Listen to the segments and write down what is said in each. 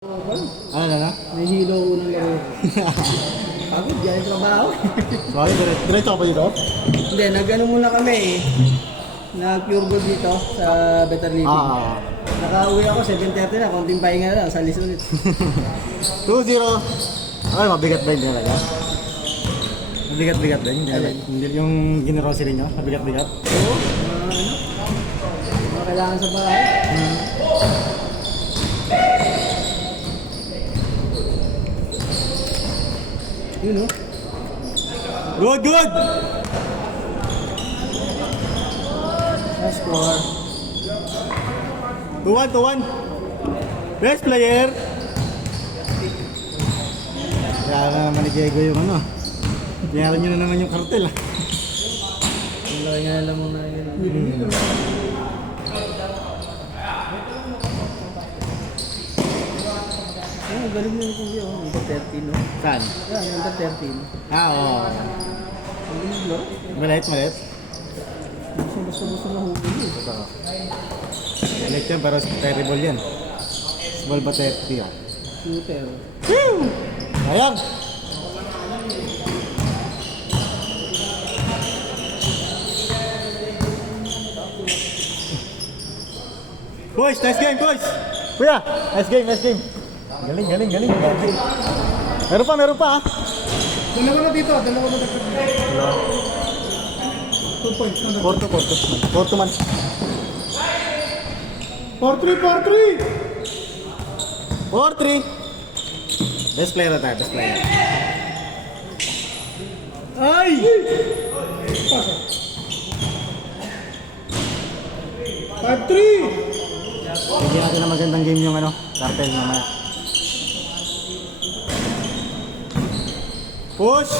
Ano na? Nahihilo ko ng laro. Pagod, yan yung trabaho. Sorry, diretso ka pa dito? Hindi, nag-ano muna kami eh. Nag-pure gold dito sa Better Living. Nakauwi ako, 7:30 na, konting pahinga na lang, salis ulit. 2-0. Ay, mabigat ba yun talaga? Mabigat-bigat ba yun? Hindi yung generosity nyo? Mabigat-bigat? Oo, mga kailangan sa bahay. Yun o. Good, good! Last score. 2-1, 2-1. Best player! Kaya na naman ni Diego yung ano. Kaya nyo na naman yung kartel ah. Ang laki nga alam mo na yun. Ang galing mo yung kuya, under 13 no? Saan? Yan, under 13. Oo. Ang galing mo. Maliit, maliit. Gusto na huli yun. Maliit yan, pero terrible yan. Small but hefty ah. Shooter. Sayang! Boys, nice game, boys! Kuya, nice game, nice game. Galing, galing, galing. Meron pa ah. Dalawa na dito, dalawa na dito. 2 points. Porto man. 4-3! 4-3. Best player na tayo, best player. Ay! Bigyan natin ng magandang game yung ano, cartel mamaya. Push!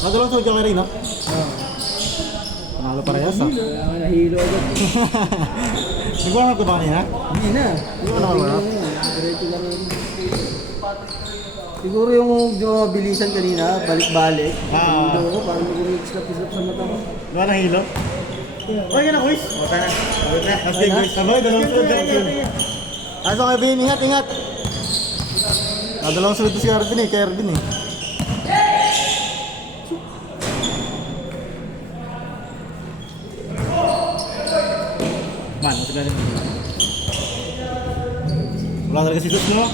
Nadalong sa Joker rin, no? Panalo parehas, ha? Nahilo agad. Nagbuhan ka ba kanina? Hindi na. Hindi ko nakawala. Diretso lang yun. Siguro yung di mo mabilisan kanina, balik-balik. Ah. Hindi ko, parang mag-umiislap-islap sa mata mo. Diba nang hilo? Okay ka na, quiz? Okay na. Last game, quiz. Sabay, dalawang sunod. Aso kay Ben, ingat, ingat. Dalawang sunod si Arvin eh, kay Arvin eh. Man, mas galing. Wala talaga si Sus, no?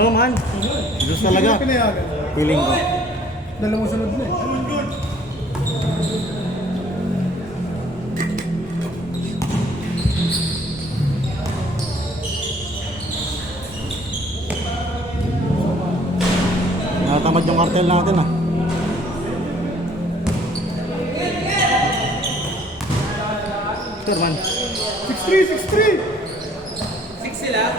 Oo man. Si Sus talaga. Feeling ko. Dalawang sunod na eh. Nakatamad yung kartel natin ah. Man. 6-3! 6 sila?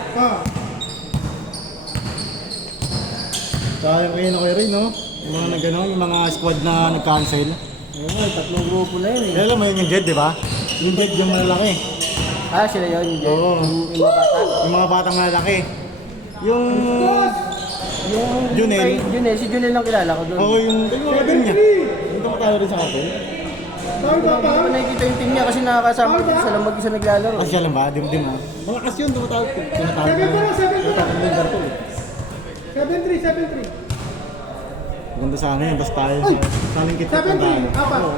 Sayang kayo na kayo rin, no? Yung mga nagano, yung mga squad na nag-cancel. Oo, tatlong grupo na yun eh. Kaya alam mo yung Jed, di ba? Yung Jed yung malalaki. Ah, sila yun, yung Oo. yung mga bata. Yung mga batang malalaki. Yung... Yung Junel. Junel, si Junel lang kilala ko doon. Oo, yung mga din niya. Yung tumatalo rin sa kartel. Hindi ko nakikita yung team niya kasi nakakasama ko sa lang mag-isa naglalaro. Ah, siya lang ba? Di mo. Malakas yun, tumatalo. Tumatalo na yung kartel. 7-3. Maganda sana yun, basta tayo. Saling kita pa tayo. Oo,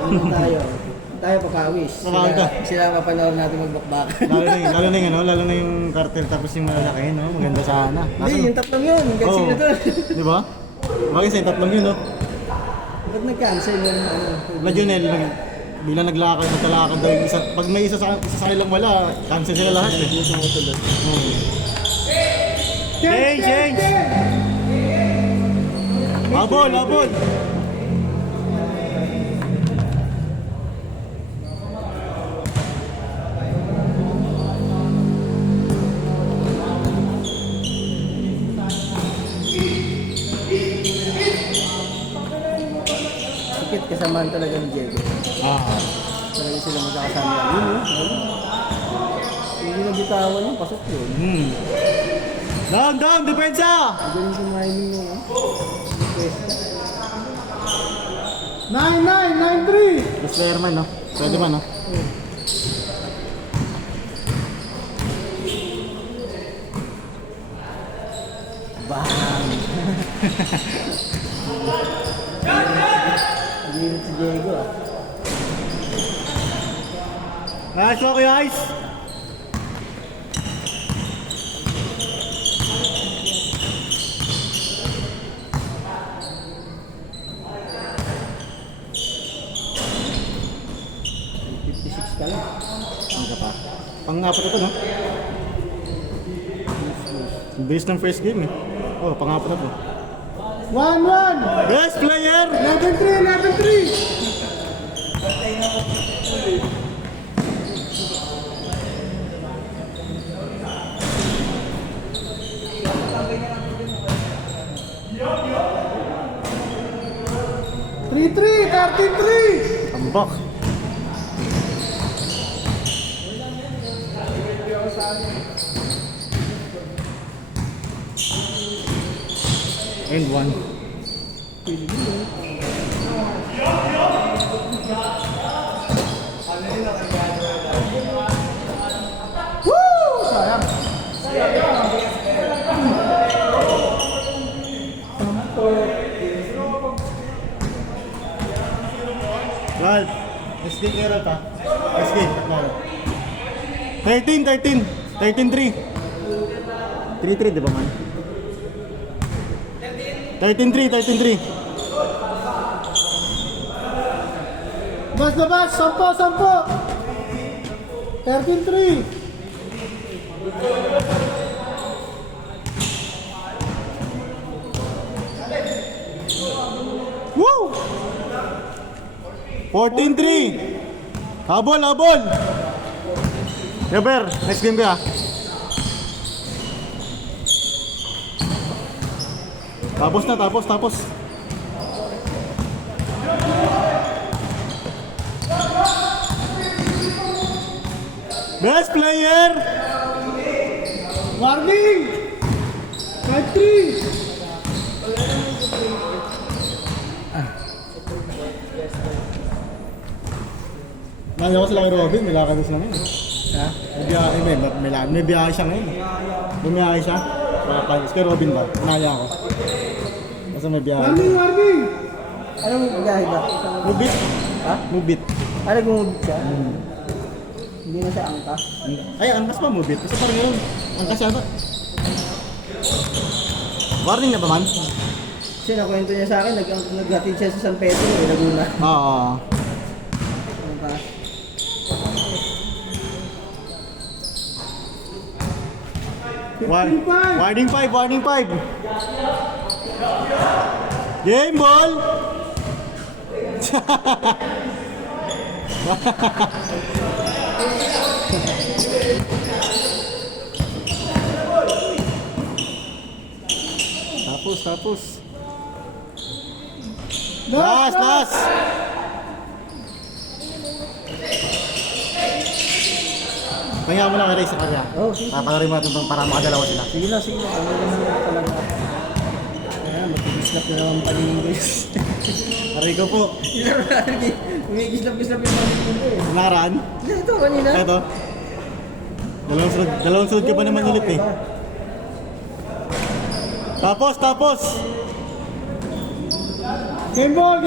tayo papawis. Papawis ka. Sila mapanood natin magbakbak. Lalo na yung kartel tapos yung malalaki, no? Maganda sana. Hindi, yung tatlong yun. Yung cancel na doon. Di ba? Bakit sa tatlong yun, no? Ba't nag-cancel yung ano? Na Junel, bilang naglakad, nagkalakad daw yung isa. Pag may isa sa kanilang wala, cancel sila lahat eh. Yung sumutulog. Change! Abol! Sikit kasamaan talaga ni Diego. Talaga sila magkakasama. Yun, Hindi nabitawan yung pasok yun. Down! Depensa! Galing kumain yung pwesta. 9-9, 9-3. Best player man, no? Pwede man, no? Bang! Naginit si Diego ah. Nice, okay, guys. Ka lang. Ang ka pa. Pang-apat ito, no? Ang bilis ng first game, eh. Oh, pang-apat na to. 1-1! Best player! 11-3! Three, 13-3! Tambak. And one. Woo! Sayang. Well, let's game kayo pa. Let's game. 13, 13. 13-3. 3-3, di ba man? 13-3. Bas na bas! 10! 13-3! Woo! 14-3. Habol. Yaber, next game ka. Tapos. Best player! Warning! 5-3! Nalawas lang kay Robin, may lakad siya ngayon. Ha? May biyahe siya ngayon. Bumiyahe siya. Kay Robin ba? Naya ako. Kasi may biyahe. Warning! Anong biyahe ba? Mubit. Ha? Mubit. Ano gumubit siya? Hindi na siya angka. Ay, angkas pa mubit. Kasi parang yun. Angkas siya ba? Warning na ba man? Kasi nakwento niya sa akin, naghatid siya sa San Pedro, Laguna. Oo. Ano ba? Warning 5. Game ball! Tapos. Last! Kaya mo lang i-race sa kanya. Oh, sige. Papagarin mo natin para makadalawa sila. Sige na. Ano naman talaga. Ayan, magkikislap na naman paningin ko yun. Aray ko po. Umikislap-kislap yung paningin ko eh. Nakaraan. Ito kanina. Ito. Dalawang sunod ka pa naman ulit eh. Tapos! Game ball!